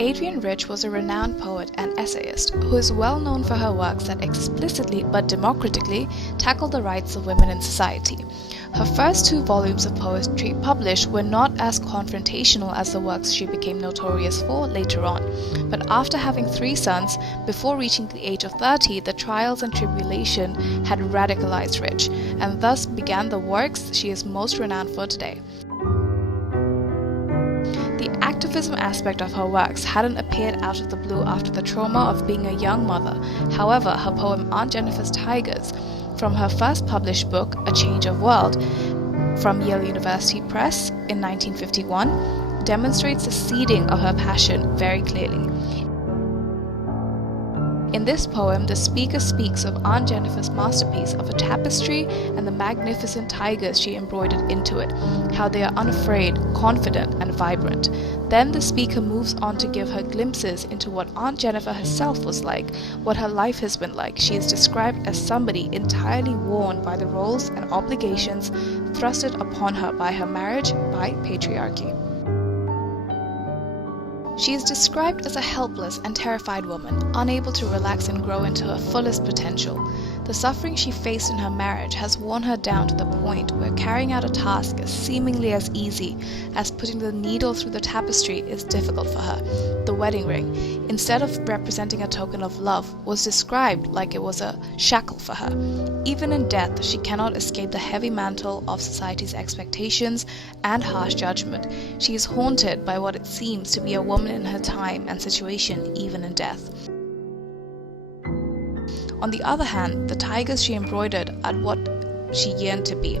Adrienne Rich was a renowned poet and essayist who is well known for her works that explicitly but democratically tackle the rights of women in society. Her first 2 volumes of poetry published were not as confrontational as the works she became notorious for later on, but after having 3 sons, before reaching the age of 30, the trials and tribulation had radicalized Rich, and thus began the works she is most renowned for today. The activism aspect of her works hadn't appeared out of the blue after the trauma of being a young mother. However, her poem Aunt Jennifer's Tigers, from her first published book, A Change of World, from Yale University Press in 1951, demonstrates the seeding of her passion very clearly. In this poem, the speaker speaks of Aunt Jennifer's masterpiece of a tapestry and the magnificent tigers she embroidered into it, how they are unafraid, confident, and vibrant. Then the speaker moves on to give her glimpses into what Aunt Jennifer herself was like, what her life has been like. She is described as somebody entirely worn by the roles and obligations thrusted upon her by her marriage, by patriarchy. She is described as a helpless and terrified woman, unable to relax and grow into her fullest potential. The suffering she faced in her marriage has worn her down to the point where carrying out a task as seemingly as easy as putting the needle through the tapestry is difficult for her. The wedding ring, instead of representing a token of love, was described like it was a shackle for her. Even in death, she cannot escape the heavy mantle of society's expectations and harsh judgment. She is haunted by what it seems to be a woman in her time and situation, even in death. On the other hand, the tigers she embroidered are what she yearned to be,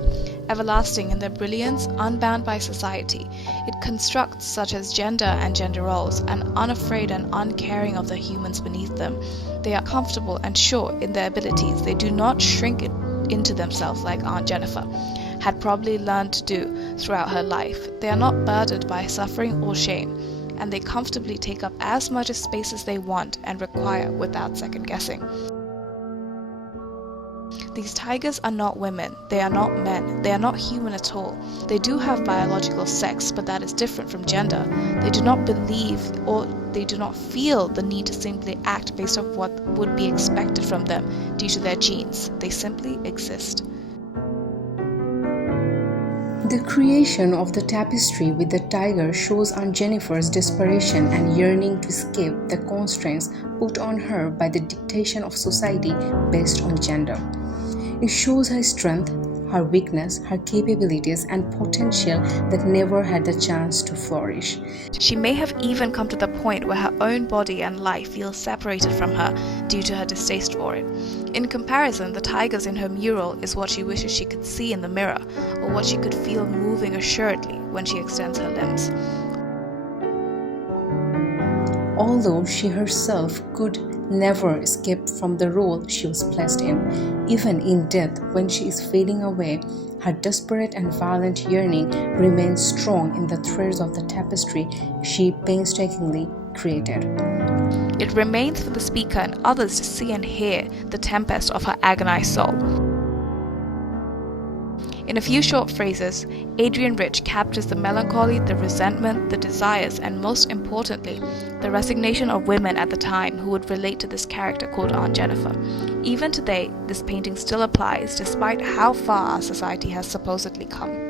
everlasting in their brilliance, unbound by society. It constructs such as gender and gender roles, and unafraid and uncaring of the humans beneath them. They are comfortable and sure in their abilities. They do not shrink into themselves like Aunt Jennifer had probably learned to do throughout her life. They are not burdened by suffering or shame, and they comfortably take up as much space as they want and require without second guessing. These tigers are not women, they are not men, they are not human at all. They do have biological sex, but that is different from gender. They do not believe or they do not feel the need to simply act based on what would be expected from them due to their genes. They simply exist. The creation of the tapestry with the tiger shows Aunt Jennifer's desperation and yearning to escape the constraints put on her by the dictation of society based on gender. It shows her strength, her weakness, her capabilities, and potential that never had the chance to flourish. She may have even come to the point where her own body and life feel separated from her due to her distaste for it. In comparison, the tigers in her mural is what she wishes she could see in the mirror, or what she could feel moving assuredly when she extends her limbs. Although she herself could never escape from the role she was placed in, even in death when she is fading away, her desperate and violent yearning remains strong in the threads of the tapestry she painstakingly created. It remains for the speaker and others to see and hear the tempest of her agonized soul. In a few short phrases, Adrienne Rich captures the melancholy, the resentment, the desires, and most importantly, the resignation of women at the time who would relate to this character called Aunt Jennifer. Even today, this painting still applies despite how far our society has supposedly come.